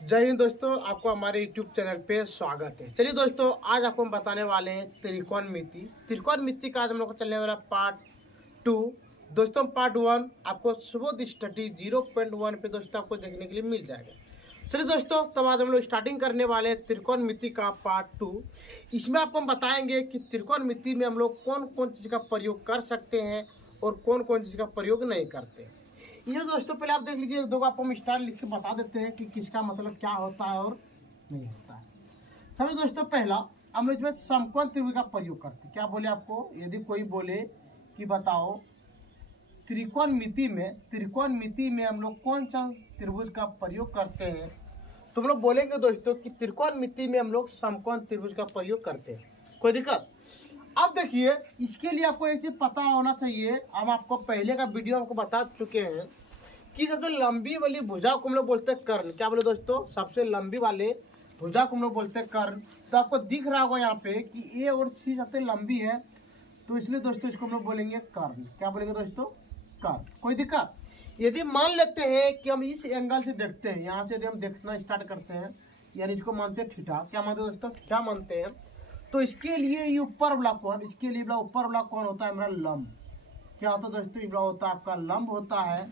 जय हिंद दोस्तों, आपको हमारे YouTube चैनल पे स्वागत है। चलिए दोस्तों, आज आपको हम बताने वाले हैं त्रिकोणमिति का आज हम लोग को चलने वाला पार्ट 2। दोस्तों पार्ट 1 आपको सुबोध स्टडी 0.1 पे दोस्तों आपको देखने के लिए मिल जाएगा। चलिए दोस्तों, तब आज हम लोग स्टार्टिंग करने वाले हैं त्रिकोणमिति का पार्ट 2। इसमें आपको हम बताएंगे कि त्रिकोणमिति में हम लोग कौन कौन चीज़ का प्रयोग कर सकते हैं और कौन कौन चीज़ का प्रयोग नहीं करते। ये दोस्तों पहले आप देख लीजिए, दो आपको हम स्टार लिख के बता देते हैं कि किसका मतलब क्या होता है और नहीं होता है। समझ दोस्तों, पहला हम लोग इसमें समकोण त्रिभुज का प्रयोग करते हैं। क्या बोले आपको, यदि कोई बोले कि बताओ त्रिकोणमिति में हम लोग कौन सा त्रिभुज का प्रयोग करते हैं, तो हम लोग बोलेंगे दोस्तों कि त्रिकोणमिति में हम लोग समकोण त्रिभुज का प्रयोग करते हैं। कोई दिक्कत? अब देखिए, इसके लिए आपको एक चीज पता होना चाहिए। हम आपको पहले का वीडियो आपको बता चुके हैं कि सबसे लंबी वाली भुजा को हम लोग बोलते हैं कर्ण। क्या बोले दोस्तों, सबसे लंबी वाले भुजा को हम लोग बोलते हैं कर्ण। तो आपको दिख रहा होगा यहाँ पे कि ए और सी सबसे लंबी है, तो इसलिए दोस्तों इसको हम लोग बोलेंगे कर्ण। क्या बोलेंगे दोस्तों? कर्ण। कोई दिक्कत? यदि मान लेते हैं कि हम इस एंगल से देखते हैं, यहाँ से यदि हम देखना स्टार्ट करते हैं, यानी इसको मानते हैं थीटा। क्या मानते हैं दोस्तों? थीटा मानते हैं। तो इसके लिए ये ऊपर वाला कोण, इसके लिए ऊपर वाला कोण होता है मेरा लंब। क्या होता है दोस्तों? ये होता है आपका लंब होता है।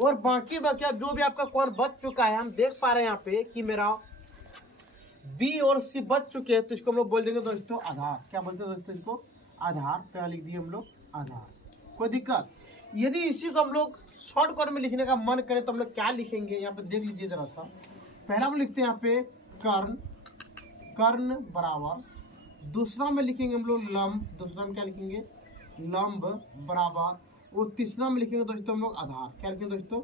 और बाकी बचा जो भी आपका कोण बच चुका है, हम देख पा रहे हैं यहाँ पे कि मेरा बी और सी बच चुके हैं, तो इसको हम लोग बोल देंगे दोस्तों आधार। क्या बोलते हैं दोस्तों? इसको आधार। पहला लिख दिए हम लोग आधार। कोई दिक्कत? यदि इसी को हम लोग शॉर्टकट में लिखने का मन करे तो हम लोग क्या लिखेंगे, यहाँ पे देख लीजिए जरा सा। पहला हम लिखते हैं यहाँ पे कर्ण बराबर, दूसरा में लिखेंगे हम लोग लंब। दूसरा में क्या लिखेंगे? लंब बराबर। और तीसरा में लिखेंगे दोस्तों हम लोग आधार। क्या लिखेंगे दोस्तों?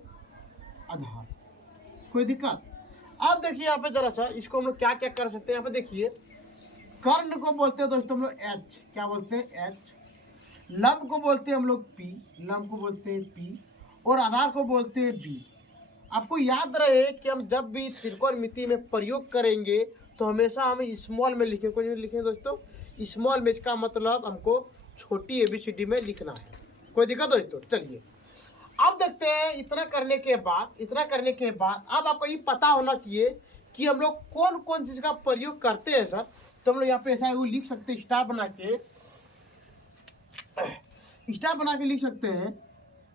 आधार। कोई दिक्कत? अब देखिए यहाँ पे जरा सा, इसको हम लोग क्या क्या कर सकते हैं। यहाँ पे देखिए, कर्ण को बोलते हैं दोस्तों हम लोग एच। क्या बोलते हैं? एच। लंब को बोलते हैं हम लोग पी। लंब को बोलते हैं पी। और आधार को बोलते हैं बी। आपको याद रहे कि हम जब भी त्रिकोणमिति में प्रयोग करेंगे तो हमेशा हम स्मॉल में लिखें। कोई लिखें दोस्तों स्मॉल में, इसका मतलब हमको छोटी ABCD में लिखना है। कोई दिक्कत दोस्तों? चलिए अब देखते हैं। इतना करने के बाद अब आपको ये पता होना चाहिए कि हम लोग कौन कौन चीज का प्रयोग करते हैं सर। तो हम लोग यहाँ पे ऐसा लिख सकते हैं, स्टार बना के लिख सकते हैं।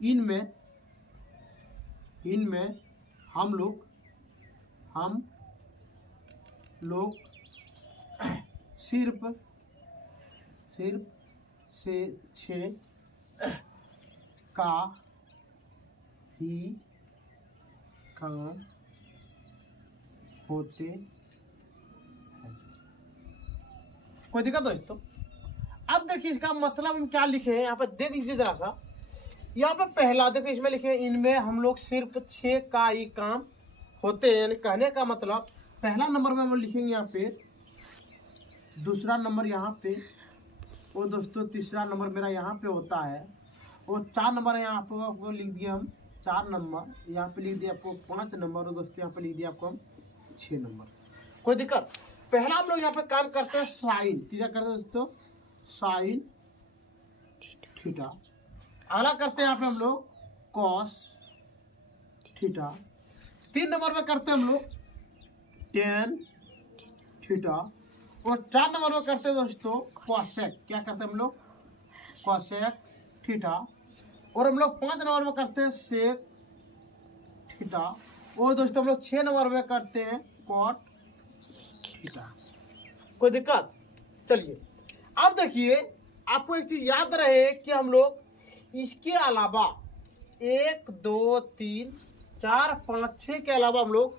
इनमें हम लोग सिर्फ से 6 का ही काम होते हैं। कोई दिक्कत दोस्तों? अब देखिए इसका मतलब हम क्या लिखे हैं, यहाँ पे देख लीजिए जरा सा। यहाँ पे पहला देखो, इसमें लिखे हैं इनमें हम लोग सिर्फ 6 का ही काम होते हैं। यानी कहने का मतलब पहला नंबर में हम लिखेंगे यहाँ पे, दूसरा नंबर यहाँ पे, और दोस्तों तीसरा नंबर मेरा यहाँ पे होता है। और 4 नंबर यहाँ पे आपको लिख दिया हम 4 नंबर, यहाँ पे लिख दिया आपको 5 नंबर, और दोस्तों यहाँ पे लिख दिया आपको हम 6 नंबर। कोई दिक्कत? पहला हम लोग यहाँ पे काम करते हैं साइन। क्या करते हैं दोस्तों? Sine theta. अगला करते हैं यहाँ पे हम लोग कॉस थीटा। 3 नंबर में करते हैं हम लोग टेन थीटा। और 4 नंबर में करते हैं दोस्तों कॉसेक। क्या करते हैं हम लोग? Cosec theta. और हम लोग 5 नंबर में करते हैं सेक थीटा। और दोस्तों हम लोग 6 नंबर में करते हैं कॉट थीटा। कोई दिक्कत? चलिए अब देखिए, आपको एक चीज याद रहे कि हम लोग इसके अलावा 1 2 3 4 5 6 के अलावा हम लोग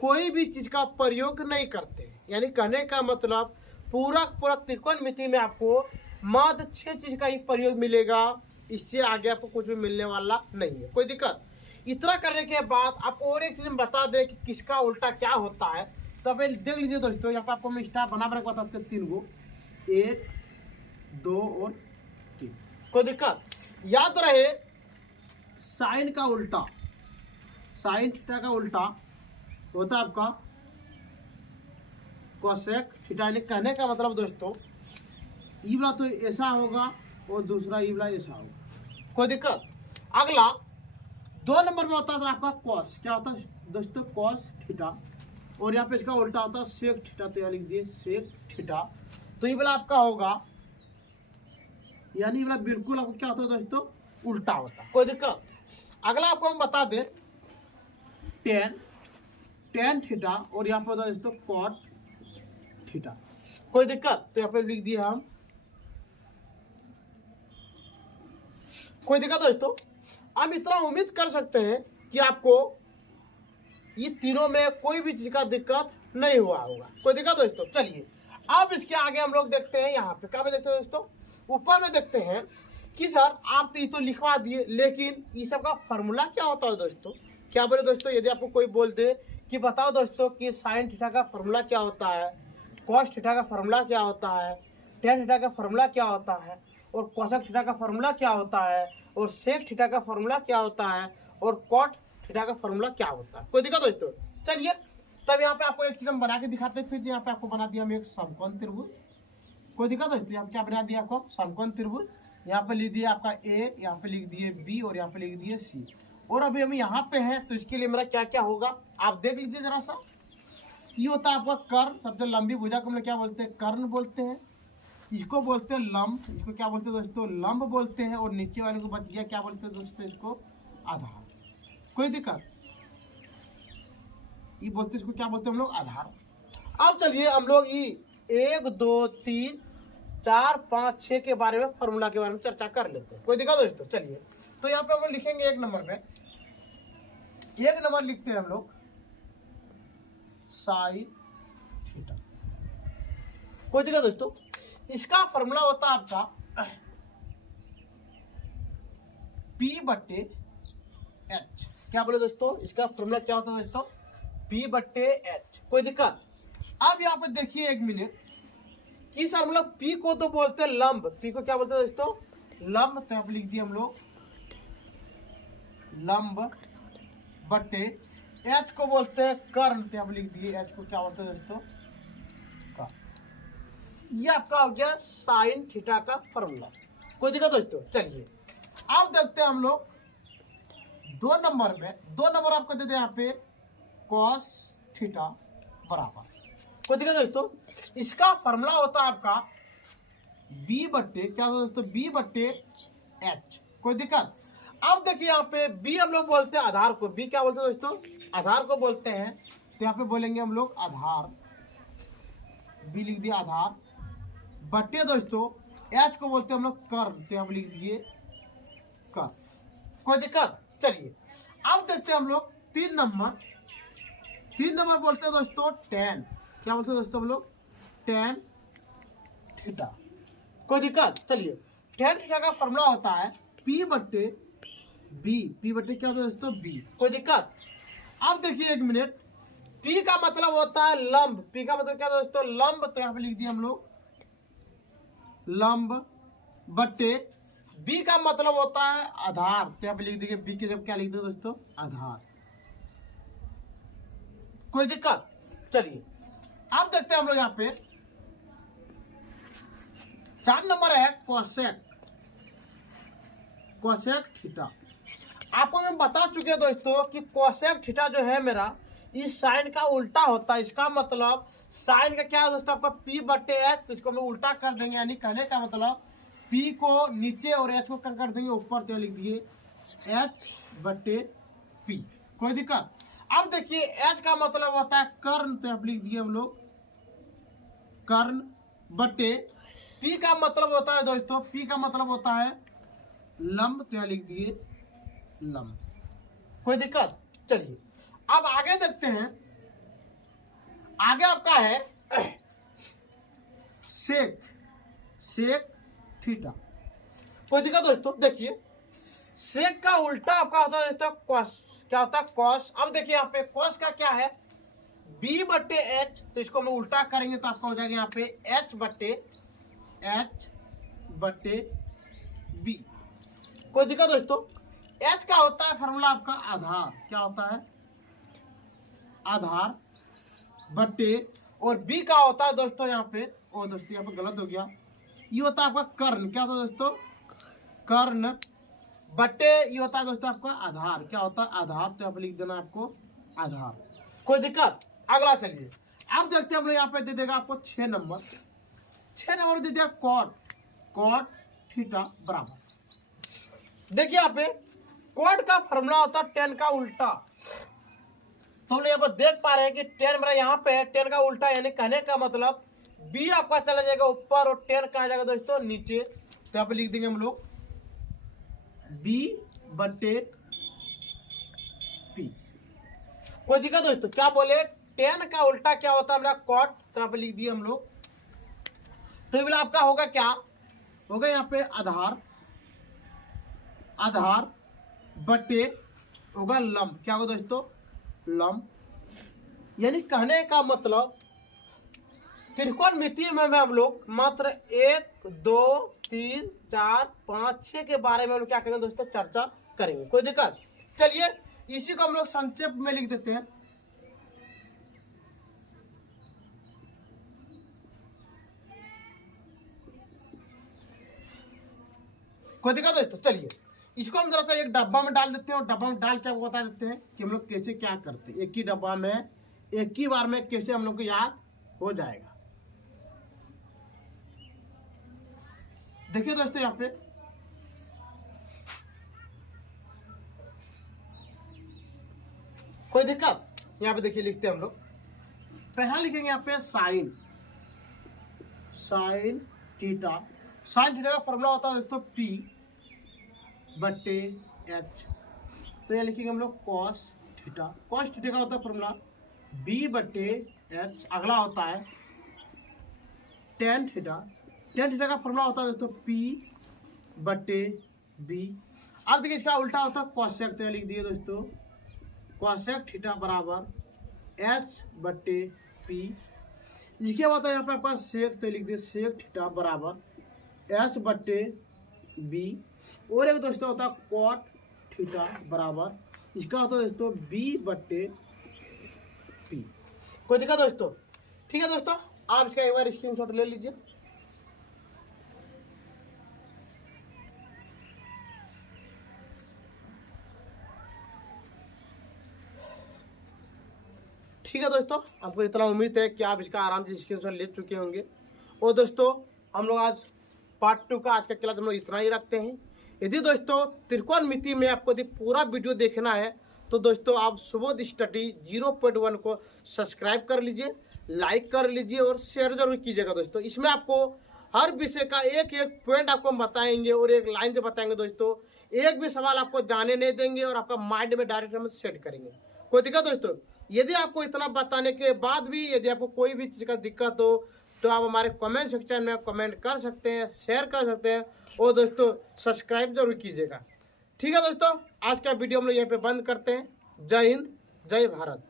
कोई भी चीज का प्रयोग नहीं करते। यानी कहने का मतलब पूरा त्रिकोणमिति में आपको मात्र 6 चीज का ही प्रयोग मिलेगा। इससे आगे आपको कुछ भी मिलने वाला नहीं है। कोई दिक्कत? इतना करने के बाद आपको और एक चीज बता दें कि किसका उल्टा क्या होता है। तो अब देख लीजिए दोस्तों, यहाँ पे आपको मैं स्टार बना के बताते हैं 3 गो, 1 2 और 3। कोई दिक्कत? याद रहे साइन का उल्टा, साइन थीटा का उल्टा होता है आपका कोसेक थीटा। कहने का मतलब दोस्तों ई वाला तो ऐसा होगा और दूसरा ई वाला ऐसा होगा। कोई दिक्कत? अगला 2 नंबर में होता है आपका कॉस। क्या होता है दोस्तों? Cos theta. और यहाँ पे इसका उल्टा होता है सेक थीटा, तो यहाँ लिख दिए सेक थीटा। तो ये वाला आपका होगा, यानी वाला बिल्कुल आपको क्या होता है दोस्तों, उल्टा होता है। कोई दिक्कत? अगला आपको हम बता दें टेन थीटा और यहाँ पे होता है दोस्तों कॉट थीटा। कोई दिक्कत? तो यहाँ पे लिख दिए हम। कोई दिक्कत दोस्तों? हम इतना उम्मीद कर सकते हैं कि आपको ये तीनों में कोई भी चीज का दिक्कत नहीं हुआ होगा। कोई दिक्कत दोस्तों? चलिए अब इसके आगे हम लोग देखते हैं, यहाँ पे क्या पे देखते हैं दोस्तों, ऊपर में देखते हैं कि सर आप तो ये तो लिखवा दिए, लेकिन ये सब का फॉर्मूला क्या होता है दोस्तों? क्या बोले दोस्तों, यदि आपको कोई बोल दे कि बताओ दोस्तों कि साइन थीटा का फॉर्मूला क्या होता है, कॉस थीटा का फॉर्मूला क्या होता है, टेन थीटा का फॉर्मूला क्या होता है, और कोसेक थीटा का फॉर्मूला क्या होता है, और सेक थीटा का फॉर्मूला क्या होता है, और कॉट थीटा का फॉर्मूला क्या होता है? कोई दिक्कत दोस्तों? चलिए तब यहाँ पे आपको एक चीज हम बना के दिखाते हैं। फिर यहाँ पे आपको बना दिया हम एक समकोण त्रिभुज। कोई दिक्कत दोस्तों? यहाँ पे क्या बना दिया आपको, समकोण त्रिभुज। यहाँ पे लिख दिया आपका ए, यहाँ पे लिख दिए बी, और यहाँ पे लिख दिए सी। और अभी हम यहाँ पे हैं, तो इसके लिए मेरा क्या क्या होगा आप देख लीजिए जरा सा। ये होता है आपका कर्ण, सबसे लंबी भुजा को हम लोग क्या बोलते हैं, कर्ण बोलते हैं। इसको बोलते हैं लंब, इसको क्या बोलते हैं दोस्तों, लंब बोलते हैं। और नीचे वाले को बच गया, क्या बोलते हैं दोस्तों, इसको आधार। कोई दिक्कत? ये बोलते इसको क्या बोलते हैं हम लोग, आधार। अब चलिए हम लोग ये 1 2 3 4 5 6 के बारे में, फॉर्मूला के बारे में चर्चा कर लेते हैं। कोई दिक्कत दोस्तों? चलिए तो यहाँ पे हम लोग लिखेंगे एक नंबर में, एक नंबर लिखते हैं हम लोग साइन थीटा। कोई दिक्कत दोस्तों? इसका फॉर्मूला होता है आपका P/H। क्या बोले दोस्तों, इसका फॉर्मूला क्या होता है दोस्तों, P/H। कोई दिक्कत? अब यहाँ पे देखिए एक मिनट कि सर मतलब P को तो बोलते हैं लंब, P को क्या बोलते हैं दोस्तों, लंब। तो यहाँ पे लिख दिए हम लोग लंब बटे H को बोलते हैं कर्ण। तो यहाँ पे लिख दिए H को क्या बोलते हैं दोस्तों, कर्ण। ये आपका हो गया साइन थीटा का फॉर्मूला। कोई दिक्कत दोस्तों? चलिए अब देखते हैं हम लोग 2 नंबर में। 2 नंबर आपको देते हैं यहाँ पे कॉस थीटा बराबर। कोई दिक्कत दोस्तों? इसका फॉर्मूला होता है आपका B बट्टे क्या होता है दोस्तों, B बट्टे H। कोई दिक्कत? अब देखिए यहाँ पे B हम लोग बोलते हैं आधार को, B क्या बोलते हैं दोस्तों, आधार को बोलते हैं। तो यहाँ पे बोलेंगे हम लोग आधार, B लिख दिया आधार, बट्टे दोस्तों H को बोलते हैं हम लोग कर्ण। तो यहाँ पे लिख दिए कर्ण। कोई दिक्कत? चलिए अब देखते हैं हम लोग 3 नंबर। 3 नंबर बोलते हैं दोस्तों टेन। क्या बोलते हैं दोस्तों हम लोग, टेन थीटा। कोई दिक्कत? चलिए टेन थीटा का फॉर्मूला होता है P बट्टे B। P बट्टे क्या होता है दोस्तों, B। कोई दिक्कत? अब देखिए एक मिनट, P का मतलब होता है लंब। P का मतलब क्या दोस्तों, लंब। तो यहाँ पे लिख दिया हम लोग लंब बट्टे B का मतलब होता है आधार। तो यहाँ पे लिख देंगे B के जब क्या लिख दो दोस्तों, आधार। कोई दिक्कत? चलिए अब देखते हैं हम लोग यहाँ पे 4 नंबर है कोसेक, कोसेक थीटा। आपको मैं बता चुके हैं दोस्तों कि कोसेक थीटा जो है मेरा, इस साइन का उल्टा होता है। इसका मतलब साइन का क्या है दोस्तों, आपका P/H। तो इसको हम लोग उल्टा कर देंगे, यानी कहने का मतलब P को नीचे और H को कर देंगे ऊपर। तो लिख दिए H/P। कोई दिक्कत? अब देखिए H का मतलब होता है कर्ण। तो यहाँ लिख दिए हम लोग कर्ण बटे P का मतलब होता है दोस्तों, P का मतलब होता है लंब। तो यहाँ लिख दिए लंब। कोई दिक्कत? चलिए अब आगे देखते हैं। आगे आपका है सेक, सेक थीटा। कोई दिक्कत दोस्तों? देखिए सेक का उल्टा आपका होता है दोस्तों कॉस। क्या होता है, कॉस। अब देखिए यहाँ पे कॉस का क्या है, B/H। तो इसको हम उल्टा करेंगे तो आपका हो जाएगा यहाँ पे H/B। कोई दिक्कत दोस्तों? H का होता है फॉर्मूला आपका आधार। क्या होता है, आधार बट्टे, और B का होता है दोस्तों यहाँ पे, ओ दोस्तों यहाँ पे गलत हो गया, ये होता है आपका कर्ण। क्या होता है दोस्तों, कर्ण बट्टे ये होता है दोस्तों आपका आधार। क्या होता है, आधार। तो यहाँ पे लिख देना आपको आधार। कोई दिक्कत? अगला चलिए अब देखते हैं हम लोग यहाँ पे दे देगा आपको 6 नंबर। 6 नंबर दे दिया कॉट थीटा बराबर। देखिए यहाँ पे कॉट का फॉर्मूला होता है tan का उल्टा। तो हम लोग यहाँ पर देख पा रहे हैं कि tan मेरा यहाँ पे है, tan का उल्टा यानी कहने का मतलब b आपका चला जाएगा ऊपर और tan कहाँ जाएगा दोस्तों नीचे। तो यहाँ पे लिख देंगे हम लोग b बटे p। कोई दिक्कत दोस्तों? क्या बोले tan का उल्टा क्या होता है मेरा cot। तो यहाँ पे लिख दिए हम लोग। तो ये आपका होगा क्या होगा यहाँ पे आधार बटे होगा लंब। क्या होगा दोस्तों लंब। यानी कहने का मतलब त्रिकोणमिति में हम लोग मात्र 1 2 3 4 5 6 के बारे में हम लोग क्या करेंगे दोस्तों चर्चा करेंगे। कोई दिक्कत? चलिए इसी को हम लोग संक्षेप में लिख देते हैं। कोई दिक्कत दोस्तों? चलिए इसको हम जरा सा एक डब्बा में डाल देते हैं और डब्बा में डाल के आपको बता देते हैं कि हम लोग कैसे क्या करते हैं। एक ही डब्बा में एक ही बार में कैसे हम लोग को याद हो जाएगा। देखिए दोस्तों यहाँ पे कोई दिक्कत? यहाँ पे देखिए लिखते हैं हम लोग। पहला लिखेंगे यहाँ पे साइन थीटा। साइन थीटा का फॉर्मूला होता है दोस्तों P बटे H। तो यहाँ लिखेंगे हम लोग कॉस थीटा का होता है फॉर्मूला B बटे H। अगला होता है टेन थीटा का फॉर्मूला होता है दोस्तों P बटे B। अब देखिए इसका उल्टा होता है कॉसेक। तो लिख दिए दोस्तों कॉसेक थीटा बराबर H बटे P। इसके बाद यहाँ पे आपका सेक। तो लिख दिए सेक थीटा बराबर H बटे B। और एक दोस्तों होता है कॉट थीटा बराबर इसका होता है दोस्तों B बटे P। कोई दिक्कत दोस्तों? ठीक है दोस्तों आप इसका एक बार स्क्रीनशॉट ले लीजिए। ठीक है दोस्तों आपको इतना उम्मीद है कि आप इसका आराम से स्क्रीनशॉट ले चुके होंगे। और दोस्तों हम लोग आज पार्ट 2 का आज का क्लास हम लोग इतना ही रखते हैं। यदि दोस्तों त्रिकोणमिति में आपको यदि पूरा वीडियो देखना है तो दोस्तों आप सुबोध स्टडी 0.1 को सब्सक्राइब कर लीजिए, लाइक कर लीजिए और शेयर जरूर कीजिएगा दोस्तों। इसमें आपको हर विषय का एक एक पॉइंट आपको बताएंगे और एक लाइन से बताएंगे दोस्तों। एक भी सवाल आपको जाने नहीं देंगे और आपका माइंड में डायरेक्ट हम सेट करेंगे। कोई दिक्कत दोस्तों? यदि आपको इतना बताने के बाद भी यदि आपको कोई भी चीज़ का दिक्कत हो तो आप हमारे कमेंट सेक्शन में कमेंट कर सकते हैं, शेयर कर सकते हैं और दोस्तों सब्सक्राइब जरूर कीजिएगा। ठीक है दोस्तों आज का वीडियो हम लोग यहीं पे बंद करते हैं। जय हिंद जय भारत।